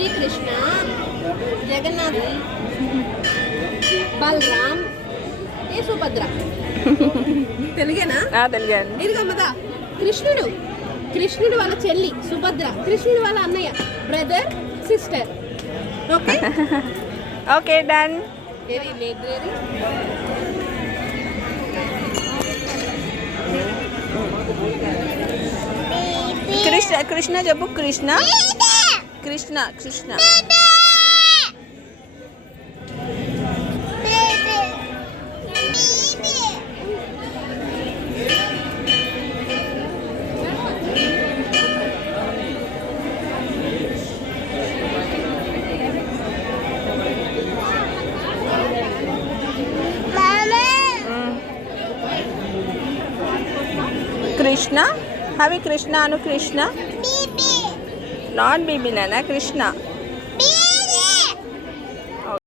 శ్రీకృష్ణ, జగన్నాథ్, బలరామ్, ఏ సుభద్ర. తెలుగేనా? తెలుగాను. ఇదిగో మదా కృష్ణుడు, కృష్ణుడు వాళ్ళ చెల్లి సుభద్ర, కృష్ణుడు వాళ్ళ అన్నయ్య brother sister. Okay okay done. ఏది లేదు ఏది కృష్ణ కృష్ణ చెప్పు. కృష్ణ కృష్ణ కృష్ణ. కృష్ణ. అవి కృష్ణ అను. కృష్ణ నాట్ బేబీ నాన్న. కృష్ణ.